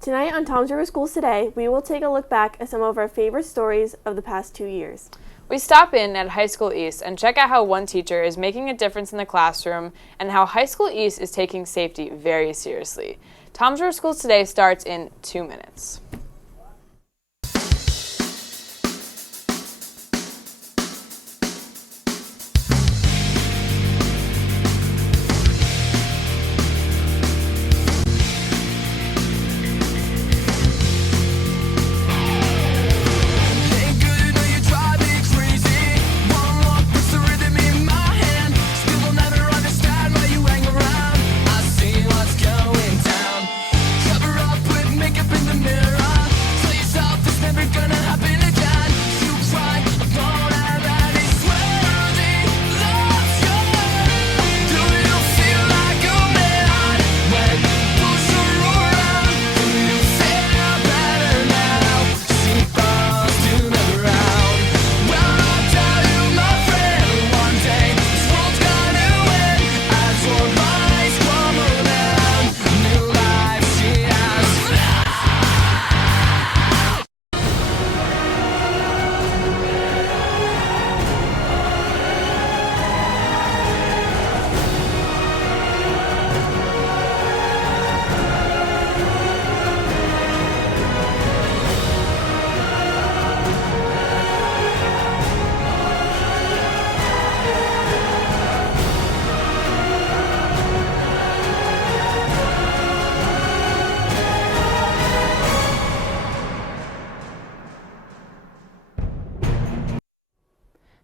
Tonight on Tom's River Schools Today, we will take a look back at some of our favorite stories of the past 2 years. We stop in at High School East and check out how one teacher is making a difference in the classroom and how High School East is taking safety very seriously. Tom's River Schools Today starts in 2 minutes.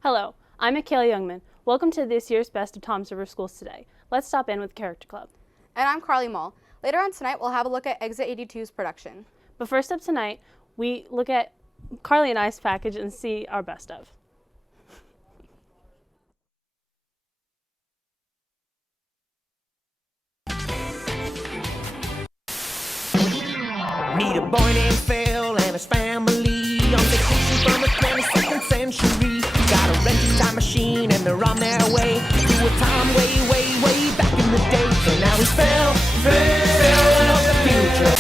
Hello, I'm Michaela Youngman. Welcome to this year's Best of Tom's River Schools Today. Let's stop in with Character Club. And I'm Carly Mull. Later on tonight, we'll have a look at Exit 82's production. But first up tonight, we look at Carly and I's package and see our best of. Meet a boy named Phil and his family on vacation from the 22nd century. Got a rented time machine and they're on their way to a time way back in the day. So now he's Phil of the future.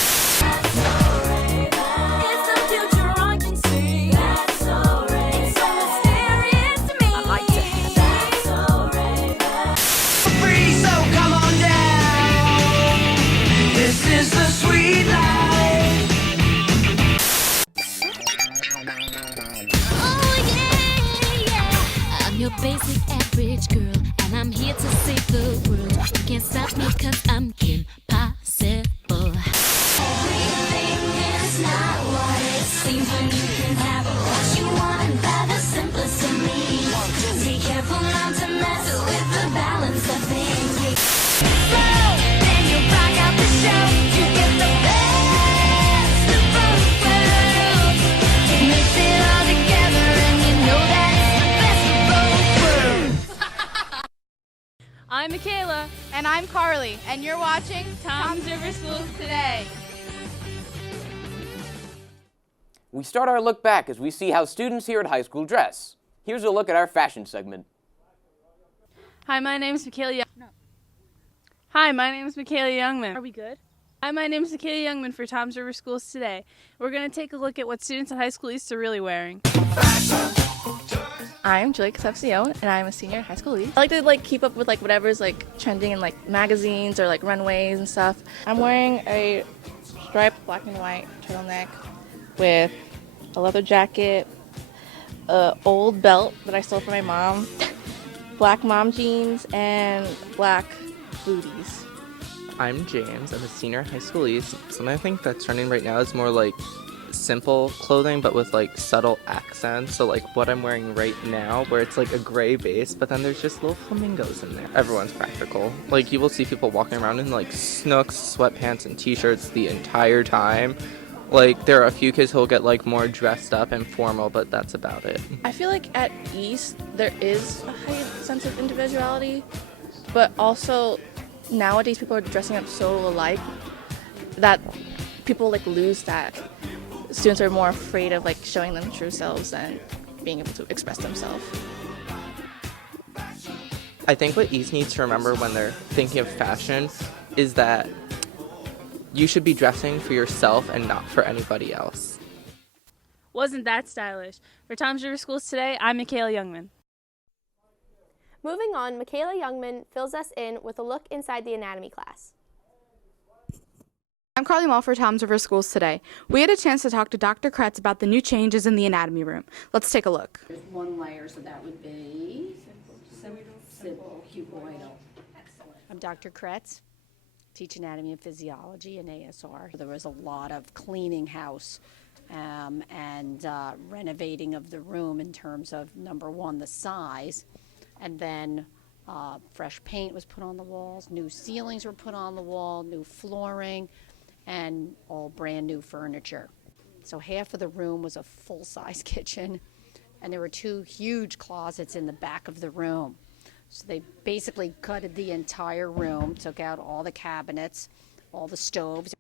It's the future I can see. That's so right. It's so mysterious to me. I like to. That's so right. Free, so come on down. This is the sweet life. Your basic average girl, and I'm here to save the world. You can't stop me cause I'm impossible. Everything is not what it seems when you can have what you want by the simplest of means. Be careful not to mess with the balance of things. So, then you rock out the show. You get the best of both worlds. Mix it all together and you know that I'm Michaela. And I'm Carly, and you're watching Tom's River Schools Today. We start our look back as we see how students here at high school dress. Here's a look at our fashion segment. Hi, my name is Michaela Hi, my name is Michaela Youngman. Are we good? Hi, my name is Michaela Youngman for Tom's River Schools Today. We're going to take a look at what students at High School East are really wearing. I'm Julie Concepcion, and I'm a senior in high school East. I like to keep up with whatever's trending in magazines or runways and stuff. I'm wearing a striped black and white turtleneck with a leather jacket, a old belt that I stole from my mom, black mom jeans, and black booties. I'm James. I'm a senior in high school East. Something I think that's trending right now is more simple clothing but with subtle accents. So what I'm wearing right now, where it's a gray base, but then there's just little flamingos in there. Everyone's practical. You will see people walking around in snooks, sweatpants, and t-shirts the entire time. There are a few kids who'll get more dressed up and formal, but that's about it. I feel at East there is a high sense of individuality, but also nowadays people are dressing up so alike that people lose that. Students are more afraid of showing them true selves and being able to express themselves. I think what East needs to remember when they're thinking of fashion is that You should be dressing for yourself and not for anybody else. Wasn't that stylish? For Tom's River Schools Today, I'm Michaela Youngman. Moving on, Michaela Youngman fills us in with a look inside the anatomy class. I'm Carly Mull for Tom's River Schools Today. We had a chance to talk to Dr. Kretz about the new changes in the anatomy room. Let's take a look. There's one layer, so that would be simple cuboidal. I'm Dr. Kretz, teach anatomy and physiology in ASR. There was a lot of cleaning house and renovating of the room in terms of, number one, the size, and then fresh paint was put on the walls, new ceilings were put on the wall, new flooring, and all brand new furniture. So half of the room was a full-size kitchen, and there were 2 huge closets in the back of the room. So they basically gutted the entire room, took out all the cabinets, all the stoves.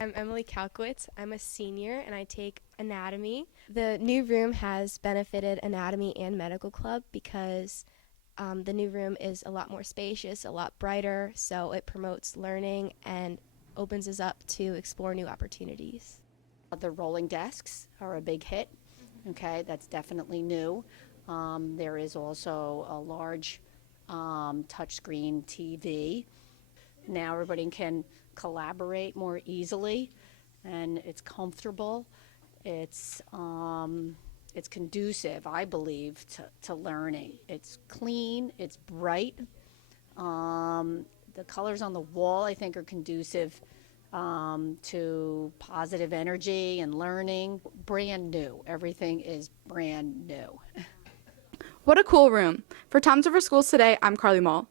I'm Emily Kalkowitz. I'm a senior and I take anatomy. The new room has benefited anatomy and medical club because the new room is a lot more spacious, a lot brighter, so it promotes learning and opens us up to explore new opportunities. The rolling desks are a big hit. Okay, that's definitely new. There is also a large touchscreen TV. Now everybody can collaborate more easily, and it's comfortable. It's conducive, I believe, to learning. It's clean, it's bright. The colors on the wall, I think, are conducive to positive energy and learning. Brand new. Everything is brand new. What a cool room. For Tom's River Schools Today, I'm Carly Mull.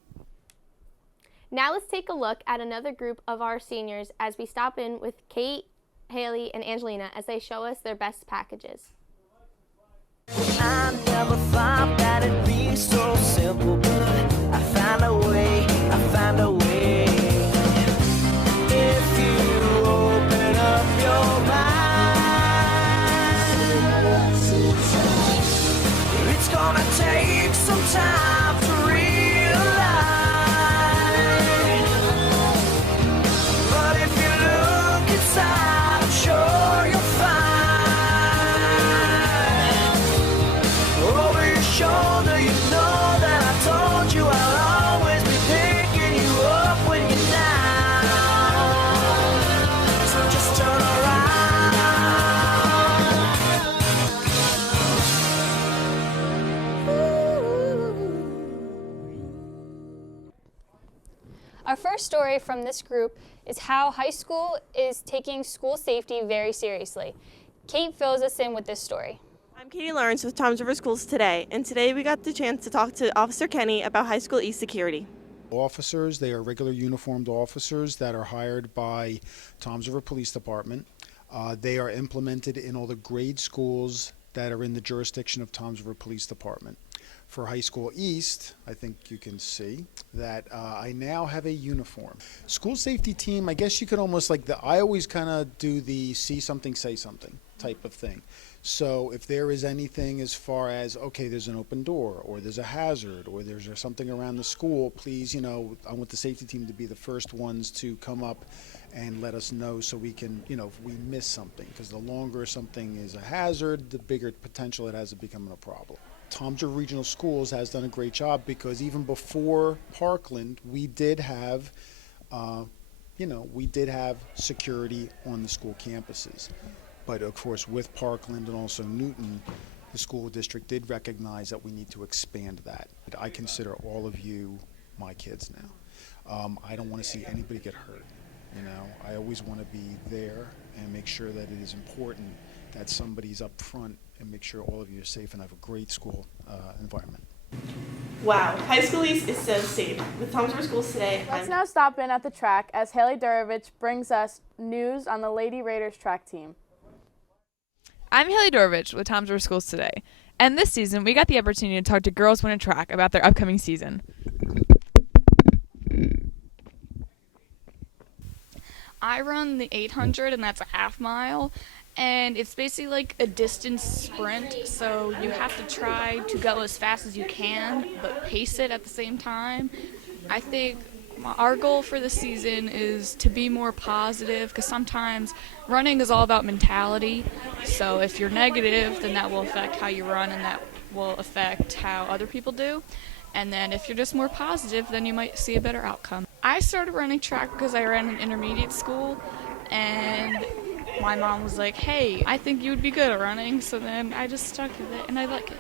Now let's take a look at another group of our seniors as we stop in with Kate, Haley, and Angelina as they show us their best packages. I never thought that it'd be so simple, but I found a way, I found a way. If you open up your mind, it's gonna take some time to realize. But if you look inside, I'm sure you'll find. Over your shoulder, you know that I told you I'll always be picking you up when you're down. So just turn Our first story from this group is how high school is taking school safety very seriously. Kate fills us in with this story. I'm Katie Lawrence with Tom's River Schools Today, and today we got the chance to talk to Officer Kenny about high school e-security. Officers, they are regular uniformed officers that are hired by Tom's River Police Department. They are implemented in all the grade schools that are in the jurisdiction of Tom's River Police Department. For High School East, I think you can see that I now have a uniform. School safety team, I guess you could almost I always kind of do the see something, say something type of thing. So if there is anything as far as, okay, there's an open door, or there's a hazard, or there's something around the school, please, I want the safety team to be the first ones to come up and let us know so we can, if we miss something. Because the longer something is a hazard, the bigger potential it has of becoming a problem. Tom's River Regional Schools has done a great job because even before Parkland, we did have, security on the school campuses. But of course, with Parkland and also Newton, the school district did recognize that we need to expand that. I consider all of you my kids now. I don't want to see anybody get hurt. I always want to be there and make sure that it is important that somebody's up front and make sure all of you are safe and have a great school environment. Wow, High School East is so safe. With Tom's River Schools Today, Let's now stop in at the track as Haley Durovich brings us news on the Lady Raiders track team. I'm Haley Durovich with Tom's River Schools Today, and this season we got the opportunity to talk to girls winning track about their upcoming season. I run the 800, and that's a half mile, and it's basically like a distance sprint, so you have to try to go as fast as you can, but pace it at the same time. I think Our goal for the season is to be more positive, because sometimes running is all about mentality. So if you're negative, then that will affect how you run, and that will affect how other people do. And then if you're just more positive, then you might see a better outcome. I started running track because I ran in intermediate school, and my mom was like, hey, I think you would be good at running. So then I just stuck with it, and I like it.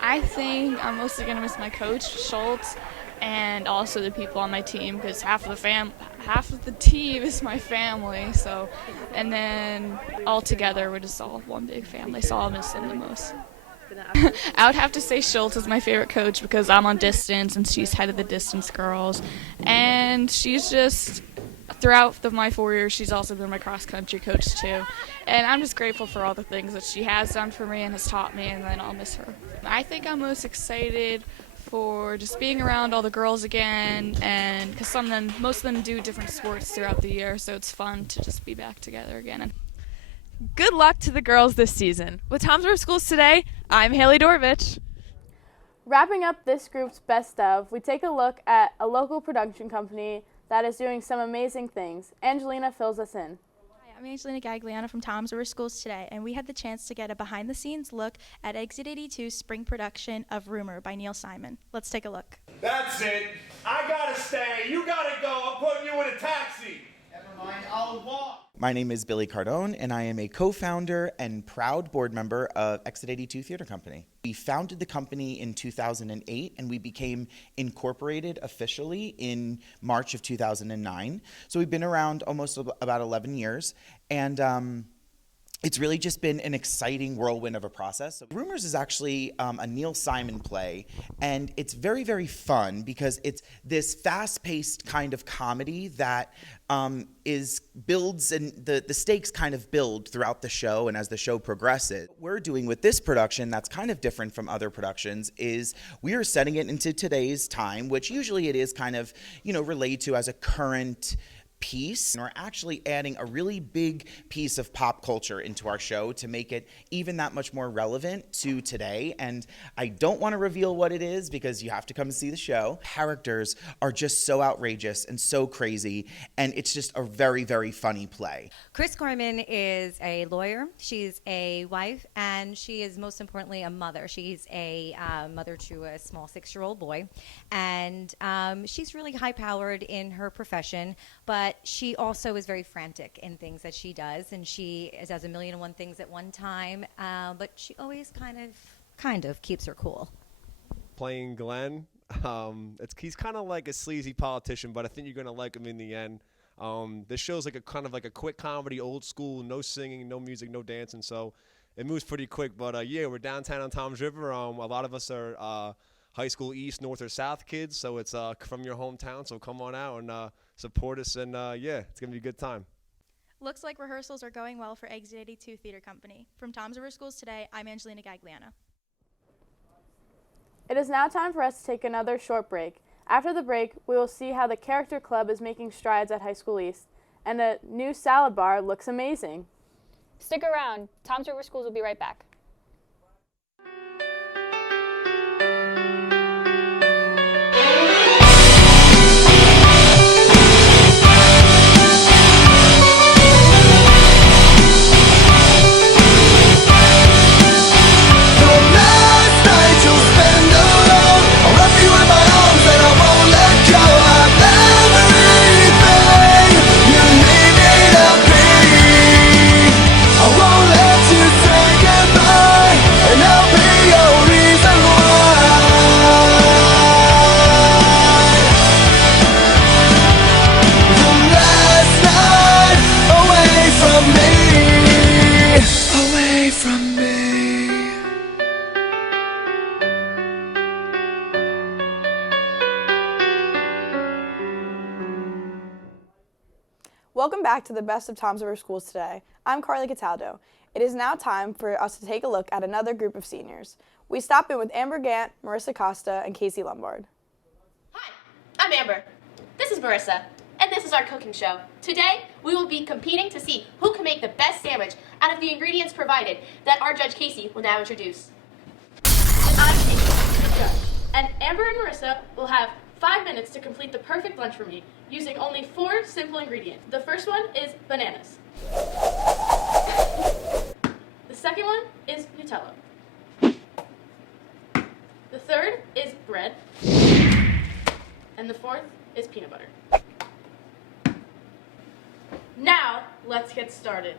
I think I'm mostly going to miss my coach, Schultz, and also the people on my team, because half of the team is my family. So, and then all together we're just all one big family, so I'll miss them the most. I would have to say Schultz is my favorite coach because I'm on distance and she's head of the distance girls, and she's just, throughout my 4 years, she's also been my cross-country coach too. And I'm just grateful for all the things that she has done for me and has taught me, and then I'll miss her. I think I'm most excited for just being around all the girls again, and because most of them do different sports throughout the year, so it's fun to just be back together again. Good luck to the girls this season. With Toms River Schools Today, I'm Haley Dorvich. Wrapping up this group's best of, we take a look at a local production company that is doing some amazing things. Angelina fills us in. Hi, I'm Angelina Gagliano from Toms River Schools Today, and we had the chance to get a behind-the-scenes look at Exit 82's spring production of Rumor by Neil Simon. Let's take a look. That's it. I gotta stay. You gotta go. I'm putting you in a taxi. Never mind. I'll walk. My name is Billy Cardone, and I am a co-founder and proud board member of Exit 82 Theater Company. We founded the company in 2008, and we became incorporated officially in March of 2009. So we've been around almost about 11 years, and it's really just been an exciting whirlwind of a process. So Rumors is actually a Neil Simon play, and it's very, very fun because it's this fast-paced kind of comedy that builds, and the stakes kind of build throughout the show and as the show progresses. What we're doing with this production that's kind of different from other productions is we are setting it into today's time, which usually it is kind of, relayed to as a current piece, and we're actually adding a really big piece of pop culture into our show to make it even that much more relevant to today. And I don't want to reveal what it is because you have to come and see the show. Characters are just so outrageous and so crazy, and it's just a very, very funny play. Chris Gorman is a lawyer, she's a wife, and she is most importantly a mother. She's a mother to a small 6-year-old boy, and she's really high-powered in her profession, but she also is very frantic in things that she does, and she does a million and one things at one time, but she always kind of keeps her cool. Playing Glenn, he's kind of like a sleazy politician, but I think you're going to like him in the end. This show's like a kind of like a quick comedy, old school, no singing, no music, no dancing, so it moves pretty quick. But yeah, we're downtown on Toms River. A lot of us are high school East, North, or South kids, so it's from your hometown, so come on out and support us, and yeah, it's going to be a good time. Looks like rehearsals are going well for Exit 82 Theater Company. From Toms River Schools Today, I'm Angelina Gagliano. It is now time for us to take another short break. After the break, we will see how the Character Club is making strides at High School East, and the new salad bar looks amazing. Stick around. Toms River Schools will be right back. Welcome back to the Best of Toms River Schools Today. I'm Carly Cataldo. It is now time for us to take a look at another group of seniors. We stop in with Amber Gant, Marissa Costa, and Casey Lombard. I'm Amber. This is Marissa, and this is our cooking show. Today, we will be competing to see who can make the best sandwich out of the ingredients provided that our judge Casey will now introduce. I'm Casey, the judge, and Amber and Marissa will have 5 minutes to complete the perfect lunch for me using only 4 simple ingredients. The first one is bananas. The second one is Nutella. The third is bread. And the fourth is peanut butter. Now, let's get started.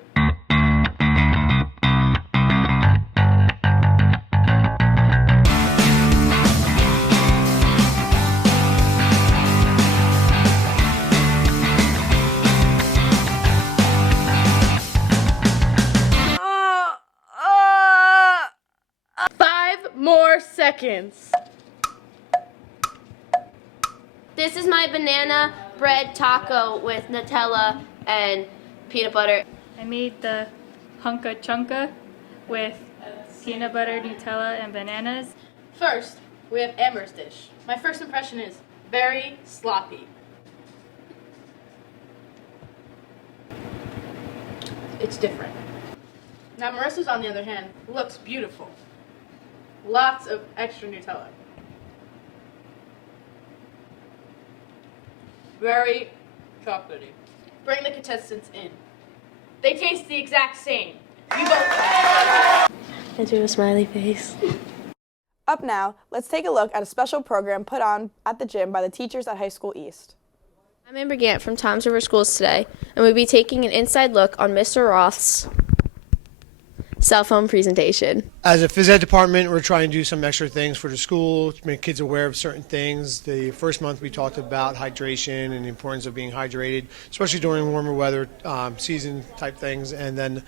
More seconds. This is my banana bread taco with Nutella and peanut butter. I made the hunka chunka with peanut butter, Nutella, and bananas. First, we have Amber's dish. My first impression is very sloppy. It's different. Now Marissa's, on the other hand, looks beautiful. Lots of extra Nutella. Very chocolatey. Bring the contestants in. They taste the exact same. You both. I do a smiley face. Up now, let's take a look at a special program put on at the gym by the teachers at High School East. I'm Amber Gant from Toms River Schools today, and we'll be taking an inside look on Mr. Roth's cell phone presentation. As a phys ed department, we're trying to do some extra things for the school to make kids aware of certain things. The first month we talked about hydration and the importance of being hydrated, especially during warmer weather season type things. And then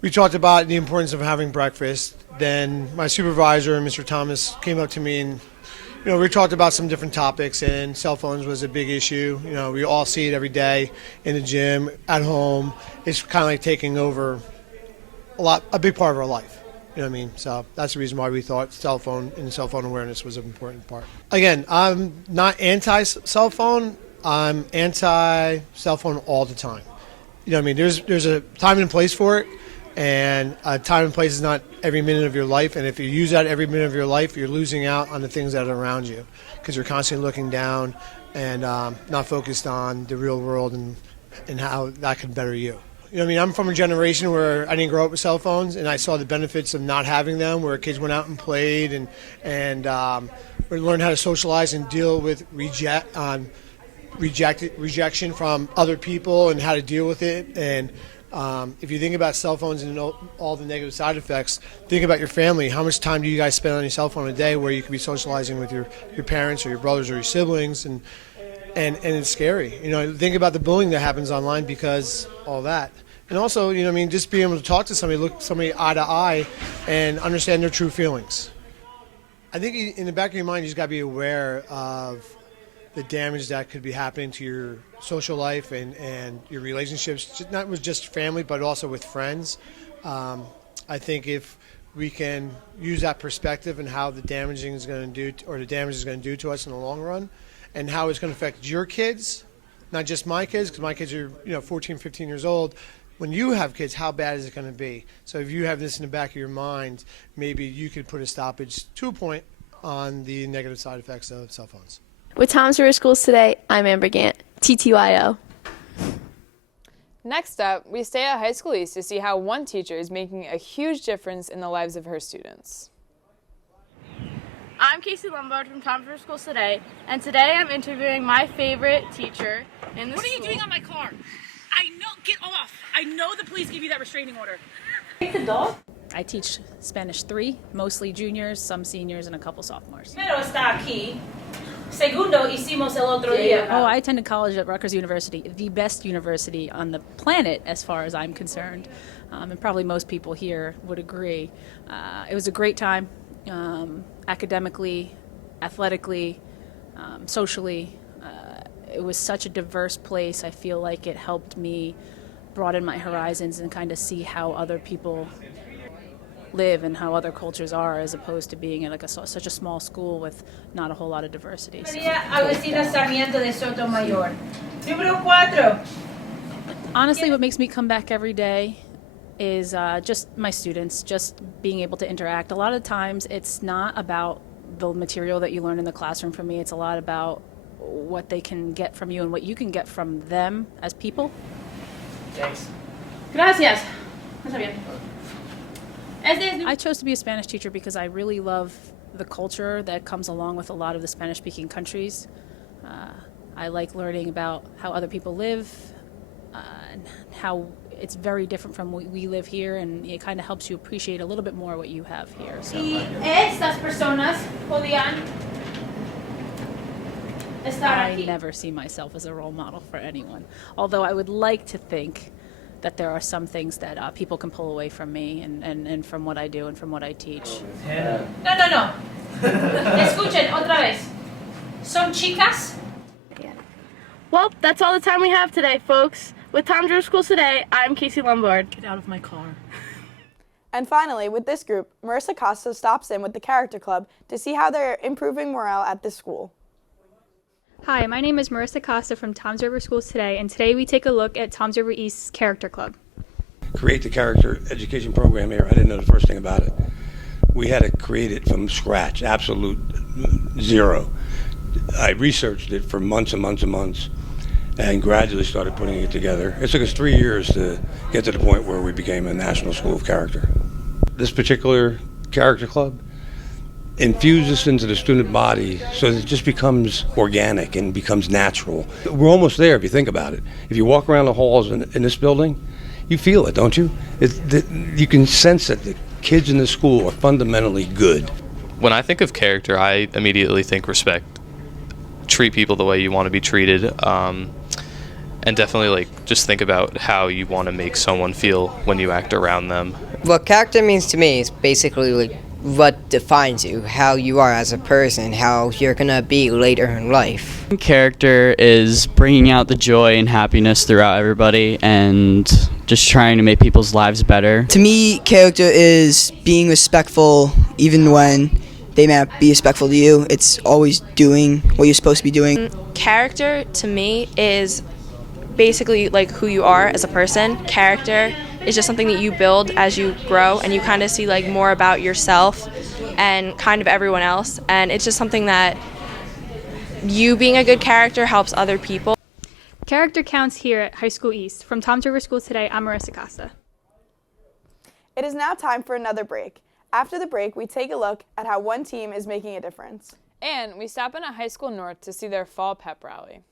we talked about the importance of having breakfast. Then my supervisor, Mr. Thomas, came up to me and we talked about some different topics, and cell phones was a big issue. We all see it every day in the gym, at home. It's kind of like taking over a big part of our life. You know what I mean? So that's the reason why we thought cell phone and cell phone awareness was an important part. Again, I'm not anti-cell phone. I'm anti-cell phone all the time. You know what I mean? There's a time and place for it, and a time and place is not every minute of your life. And if you use that every minute of your life, you're losing out on the things that are around you because you're constantly looking down and not focused on the real world and how that can better you. You know what I mean? I'm from a generation where I didn't grow up with cell phones, and I saw the benefits of not having them, where kids went out and played and learned how to socialize and deal with rejection from other people and how to deal with it. And if you think about cell phones and all the negative side effects, think about your family. How much time do you guys spend on your cell phone a day where you could be socializing with your parents or your brothers or your siblings? And it's scary. Think about the bullying that happens online because all that. And also, just being able to talk to somebody, look somebody eye to eye and understand their true feelings. I think in the back of your mind, you just got to be aware of the damage that could be happening to your social life and your relationships, not with just family, but also with friends. I think if we can use that perspective and how the damage is going to do to us in the long run, and how it's going to affect your kids, not just my kids, because my kids are 14, 15 years old. When you have kids, how bad is it going to be? So if you have this in the back of your mind, maybe you could put a stoppage to a point on the negative side effects of cell phones. With Toms River Schools today, I'm Amber Gant, TTYO. Next up, we stay at High School East to see how one teacher is making a huge difference in the lives of her students. I'm Casey Lombard from Toms River Schools today, and today I'm interviewing my favorite teacher in the school. What are you doing on my car? I know, get off. I know the police gave you that restraining order. Take the dog. I teach Spanish 3, mostly juniors, some seniors, and a couple sophomores. Pero está aquí. Segundo, hicimos el otro día. Oh, I attended college at Rutgers University, the best university on the planet as far as I'm concerned. And probably most people here would agree. It was a great time. Academically, athletically, socially. It was such a diverse place. I feel like it helped me broaden my horizons and kind of see how other people live and how other cultures are, as opposed to being in such a small school with not a whole lot of diversity. So. Agustina Sarmiento de Sotomayor. Número 4. Honestly, what makes me come back every day is just my students, just being able to interact. A lot of times it's not about the material that you learn in the classroom. For me, it's a lot about what they can get from you and what you can get from them as people. Thanks. Gracias. Está bien. I chose to be a Spanish teacher because I really love the culture that comes along with a lot of the Spanish-speaking countries. I like learning about how other people live and how it's very different from what we live here, and it kind of helps you appreciate a little bit more what you have here. So. Y estas personas podían estar I aquí. never see myself as a role model for anyone, although I would like to think that there are some things that people can pull away from me and from what I do and from what I teach. No. Escuchen otra vez. Son chicas. Well, that's all the time we have today, folks. With Tom's River Schools Today, I'm Casey Lombard. Get out of my car. And finally, with this group, Marissa Costa stops in with the Character Club to see how they're improving morale at this school. Hi, my name is Marissa Costa from Tom's River Schools Today, and today we take a look at Tom's River East's Character Club. Create the character education program here. I didn't know the first thing about it. We had to create it from scratch, absolute zero. I researched it for months and months and months and gradually started putting it together. It took us 3 years to get to the point where we became a national school of character. This particular character club infuses into the student body so that it just becomes organic and becomes natural. We're almost there if you think about it. If you walk around the halls in this building, you feel it, don't you? You can sense that the kids in the school are fundamentally good. When I think of character, I immediately think respect. Treat people the way you want to be treated, and definitely just think about how you want to make someone feel when you act around them. What character means to me is basically what defines you, how you are as a person, how you're gonna be later in life. Character is bringing out the joy and happiness throughout everybody and just trying to make people's lives better. To me, character is being respectful even when they may not be respectful to you. It's always doing what you're supposed to be doing. Character to me is basically who you are as a person. Character is just something that you build as you grow, and you kind of see more about yourself and kind of everyone else, and it's just something that you being a good character helps other people. Character counts here at High School East. From Tom's River Schools Today, I'm Marissa Costa. It is now time for another break. After the break, we take a look at how one team is making a difference. And we stop in at High School North to see their fall pep rally.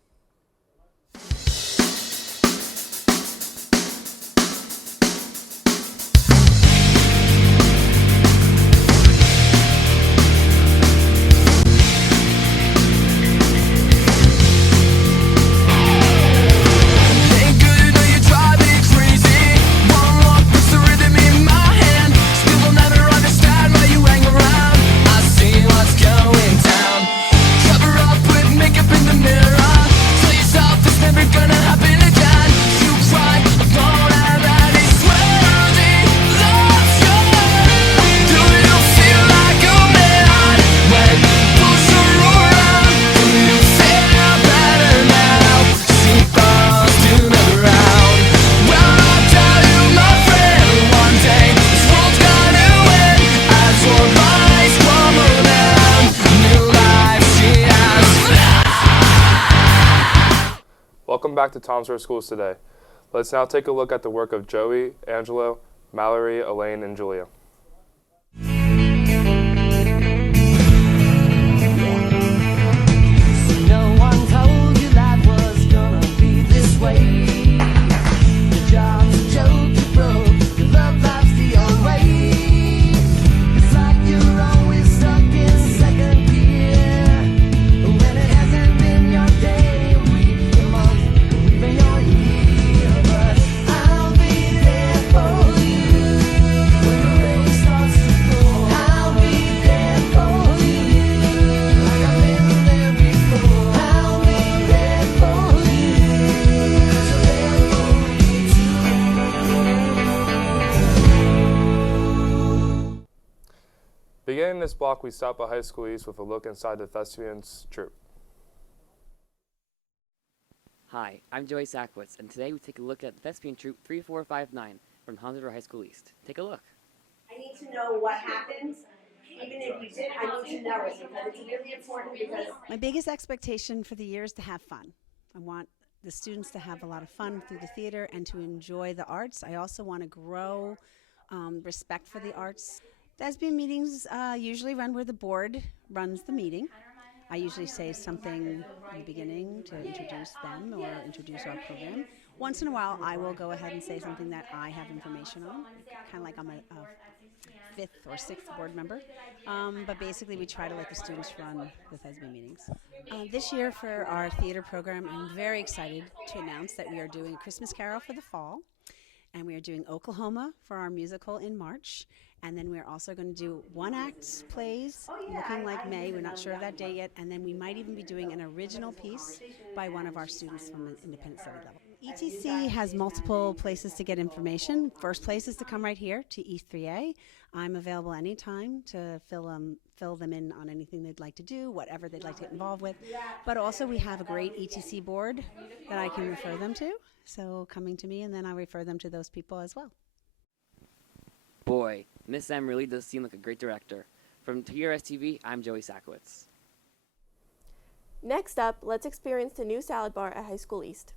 Welcome back to Tom's River Schools Today. Let's now take a look at the work of Joey, Angelo, Mallory, Elaine, and Julia. No one told you life was gonna be this way. Your job's a joke, you broke, your love life's the old way. It's like you're always stuck in second gear when it hasn't been your day, week, your month, even your year. But I'll be there for you when the rain starts to pour. I'll be there for you like I've been there before. I'll be there for you 'cause you're there for me too. Beginning this block, we stop at High School East with a look inside the Thespians troupe. Hi, I'm Joey Sackwitz, and today we take a look at the Thespian Troupe 3459 from Tom's River High School East. Take a look. I need to know what happens My biggest expectation for the year is to have fun. I want the students to have a lot of fun through the theater and to enjoy the arts. I also want to grow respect for the arts. THSB meetings usually run where the board runs the meeting. I usually say something in the beginning to introduce them or introduce our program. Once in a while, I will go ahead and say something that I have information on, kind of like I'm a fifth or sixth board member. But basically, we try to let the students run the THSB meetings. This year for our theater program, I'm very excited to announce that we are doing A Christmas Carol for the fall. And we are doing Oklahoma for our musical in March. And then we're also going to do one-act plays, looking like May. We're not sure of that day yet. And then we might even be doing an original piece by one of our students from the independent study level. ETC has multiple places to get information. First place is to come right here to E3A. I'm available anytime to fill them in on anything they'd like to do, whatever they'd like to get involved with. But also we have a great ETC board that I can refer them to. So coming to me, and then I'll refer them to those people as well. Boy, Miss M really does seem like a great director. From TRSTV, I'm Joey Sakowitz. Next up, let's experience the new salad bar at High School East.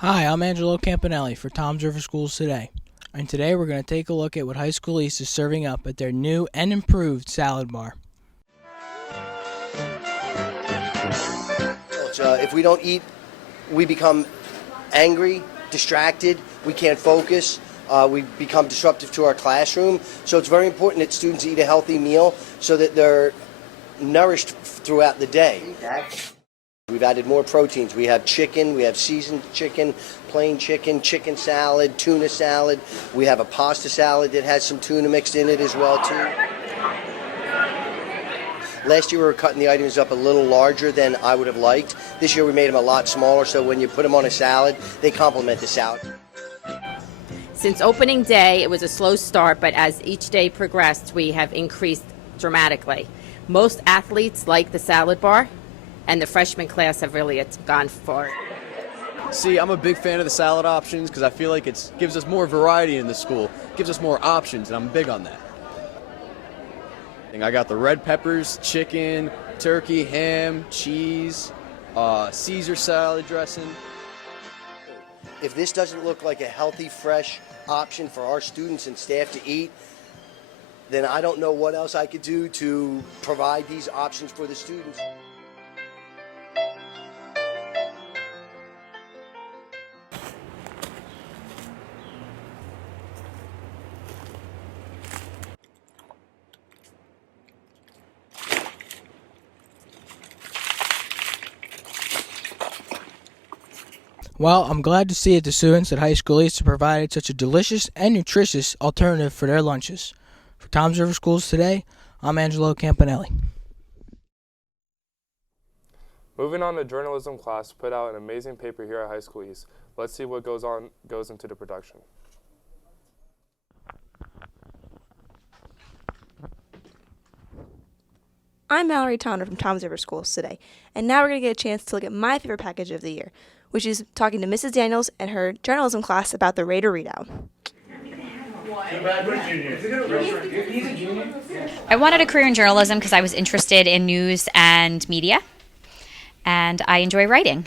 Hi, I'm Angelo Campanelli for Toms River Schools Today. And today we're going to take a look at what High School East is serving up at their new and improved salad bar. If we don't eat, we become angry, distracted, we can't focus, we become disruptive to our classroom. So it's very important that students eat a healthy meal so that they're nourished throughout the day. We've added more proteins. We have chicken, we have seasoned chicken, plain chicken, chicken salad, tuna salad. We have a pasta salad that has some tuna mixed in it as well too. Last year we were cutting the items up a little larger than I would have liked. This year we made them a lot smaller, so when you put them on a salad, they complement the salad. Since opening day, it was a slow start, but as each day progressed, we have increased dramatically. Most athletes like the salad bar, and the freshman class have really gone for it. See, I'm a big fan of the salad options because I feel like it gives us more variety in the school, gives us more options, and I'm big on that. I got the red peppers, chicken, turkey, ham, cheese, Caesar salad dressing. If this doesn't look like a healthy, fresh option for our students and staff to eat, then I don't know what else I could do to provide these options for the students. Well, I'm glad to see that the students at High School East have provided such a delicious and nutritious alternative for their lunches. For Toms River Schools Today, I'm Angelo Campanelli. Moving on to journalism class, put out an amazing paper here at High School East. Let's see what goes into the production. I'm Mallory Towner from Toms River Schools Today, and now we're going to get a chance to look at my favorite package of the year, which is talking to Mrs. Daniels and her journalism class about the Raider readout. I wanted a career in journalism because I was interested in news and media, and I enjoy writing.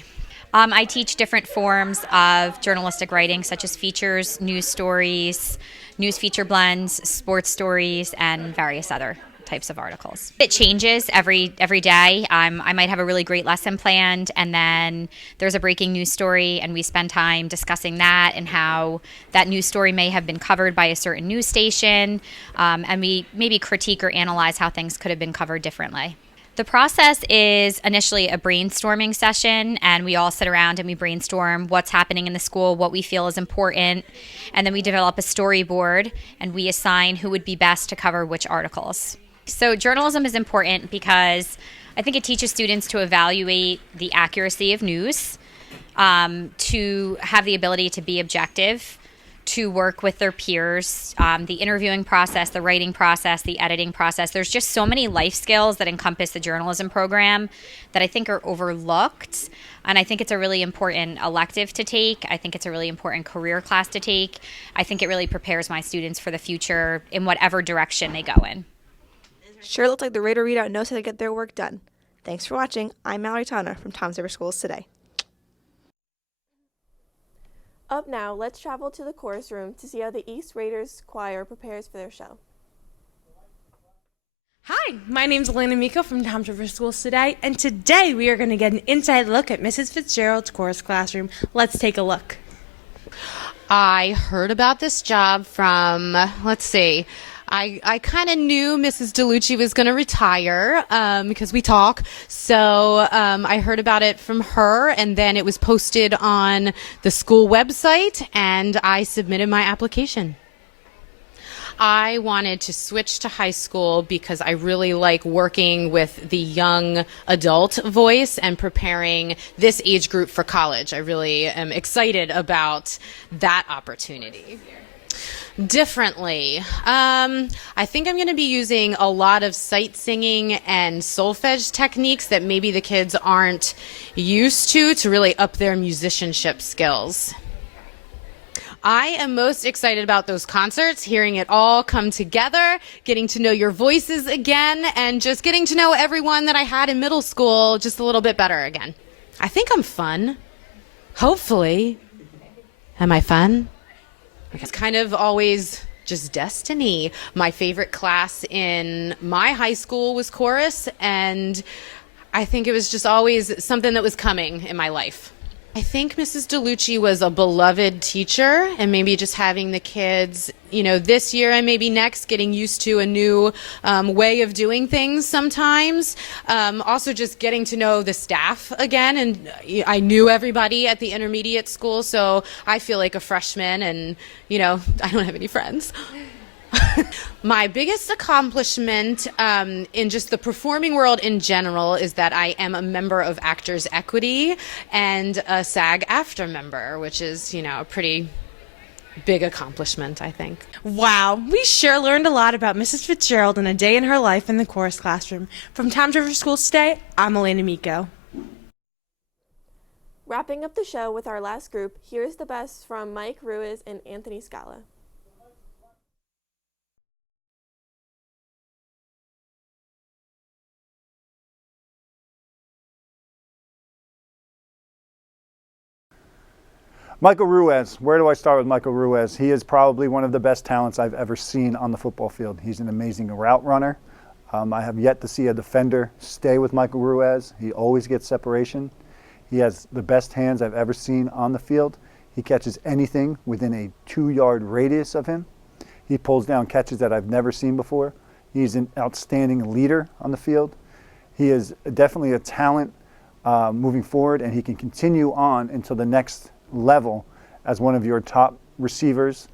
I teach different forms of journalistic writing, such as features, news stories, news feature blends, sports stories, and various other types of articles. It changes every day. I might have a really great lesson planned, and then there's a breaking news story, and we spend time discussing that and how that news story may have been covered by a certain news station, and we maybe critique or analyze how things could have been covered differently. The process is initially a brainstorming session, and we all sit around and we brainstorm what's happening in the school, what we feel is important, and then we develop a storyboard and we assign who would be best to cover which articles. So journalism is important because I think it teaches students to evaluate the accuracy of news, to have the ability to be objective, to work with their peers, the interviewing process, the writing process, the editing process. There's just so many life skills that encompass the journalism program that I think are overlooked. And I think it's a really important elective to take. I think it's a really important career class to take. I think it really prepares my students for the future in whatever direction they go in. Sure looks like the Raider Readout knows how to get their work done. Thanks for watching. I'm Mallory Tana from Toms River Schools Today. Up now, let's travel to the chorus room to see how the East Raiders choir prepares for their show. Hi, my name's Elena Miko from Toms River Schools Today, and today we are going to get an inside look at Mrs. Fitzgerald's chorus classroom. Let's take a look. I heard about this job from, I kind of knew Mrs. DeLucci was going to retire because we talk. So I heard about it from her, and then it was posted on the school website, and I submitted my application. I wanted to switch to high school because I really like working with the young adult voice and preparing this age group for college. I really am excited about that opportunity. Differently. I think I'm going to be using a lot of sight singing and solfege techniques that maybe the kids aren't used to really up their musicianship skills. I am most excited about those concerts, hearing it all come together, getting to know your voices again, and just getting to know everyone that I had in middle school just a little bit better again. I think I'm fun. Hopefully. Am I fun? It's kind of always just destiny. My favorite class in my high school was chorus, and I think it was just always something that was coming in my life. I think Mrs. DeLucci was a beloved teacher, and maybe just having the kids, this year and maybe next, getting used to a new way of doing things sometimes. Also just getting to know the staff again, and I knew everybody at the intermediate school, so I feel like a freshman, and, I don't have any friends. My biggest accomplishment in just the performing world in general is that I am a member of Actors Equity and a SAG-AFTRA member, which is, a pretty big accomplishment, I think. Wow, we sure learned a lot about Mrs. Fitzgerald and a day in her life in the chorus classroom. From Toms River Schools Today, I'm Elena Miko. Wrapping up the show with our last group, here's the best from Mike Ruiz and Anthony Scala. Michael Ruiz. Where do I start with Michael Ruiz? He is probably one of the best talents I've ever seen on the football field. He's an amazing route runner. I have yet to see a defender stay with Michael Ruiz. He always gets separation. He has the best hands I've ever seen on the field. He catches anything within a 2-yard radius of him. He pulls down catches that I've never seen before. He's an outstanding leader on the field. He is definitely a talent moving forward, and he can continue on until the next level as one of your top receivers.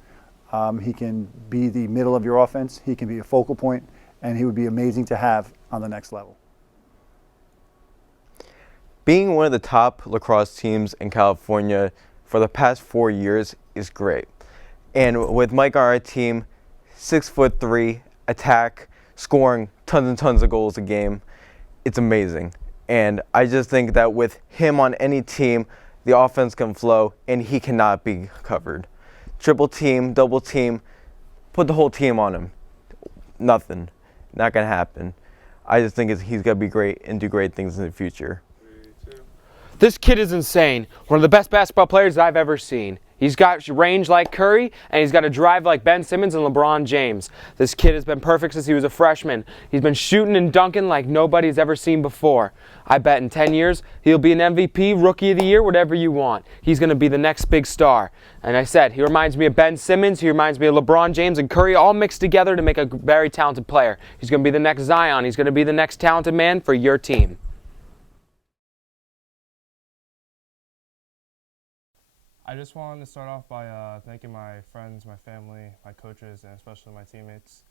He can be the middle of your offense. He can be a focal point, and he would be amazing to have on the next level. Being one of the top lacrosse teams in California for the past 4 years is great. And with Mike on our team, 6'3", attack, scoring tons and tons of goals a game, it's amazing. And I just think that with him on any team, the offense can flow, and he cannot be covered. Triple team, double team, put the whole team on him. Nothing. Not going to happen. I just think he's going to be great and do great things in the future. This kid is insane. One of the best basketball players I've ever seen. He's got range like Curry, and he's got a drive like Ben Simmons and LeBron James. This kid has been perfect since he was a freshman. He's been shooting and dunking like nobody's ever seen before. I bet in 10 years, he'll be an MVP, Rookie of the Year, whatever you want. He's going to be the next big star. And I said, he reminds me of Ben Simmons, he reminds me of LeBron James and Curry, all mixed together to make a very talented player. He's going to be the next Zion. He's going to be the next talented man for your team. I just wanted to start off by thanking my friends, my family, my coaches, and especially my teammates.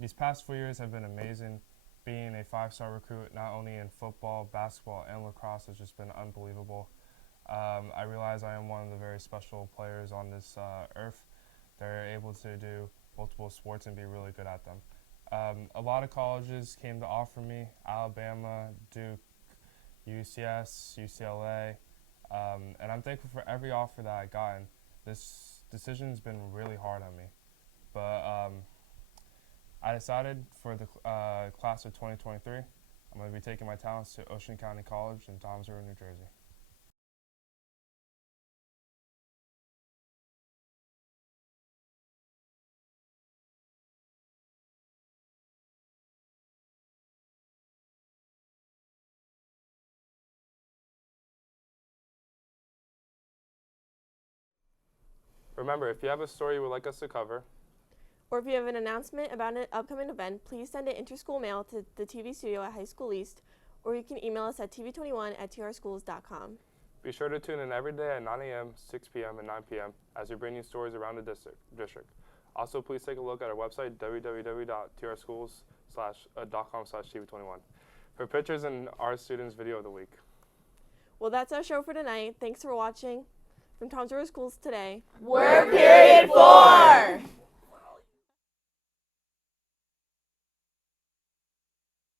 These past 4 years have been amazing. Being a 5-star recruit, not only in football, basketball, and lacrosse, has just been unbelievable. I realize I am one of the very special players on this earth. They're able to do multiple sports and be really good at them. A lot of colleges came to offer me: Alabama, Duke, UCS, UCLA. And I'm thankful for every offer that I've gotten. This decision's been really hard on me. But I decided for the class of 2023, I'm going to be taking my talents to Ocean County College in Toms River, New Jersey. Remember, if you have a story you would like us to cover, or if you have an announcement about an upcoming event, please send it interschool mail to the TV studio at High School East, or you can email us at tv21@trschools.com. be sure to tune in every day at 9 a.m., 6 p.m., and 9 p.m. as we bring you stories around the district. Also, please take a look at our website, www.trschools.com/tv21, for pictures and our students' video of the week. Well, that's our show for tonight. Thanks for watching. From Toms River Schools Today, we're Period 4!